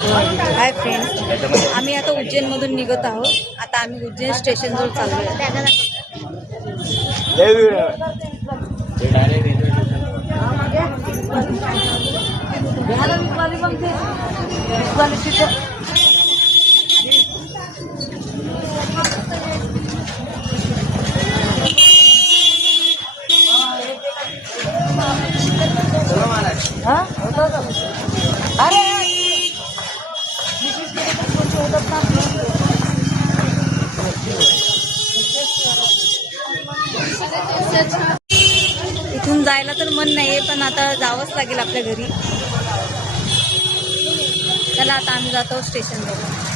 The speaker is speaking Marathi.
हाय फ्रेंड्स, आम्ही आता उज्जैनमधून निघत आहोत. आता आम्ही उज्जैन स्टेशनजवळ चाललो आहे. इथून जायला तर मन नाहीये, पण आता जावंच लागेल आपल्या घरी. चला आता आम्ही जातो स्टेशनवर.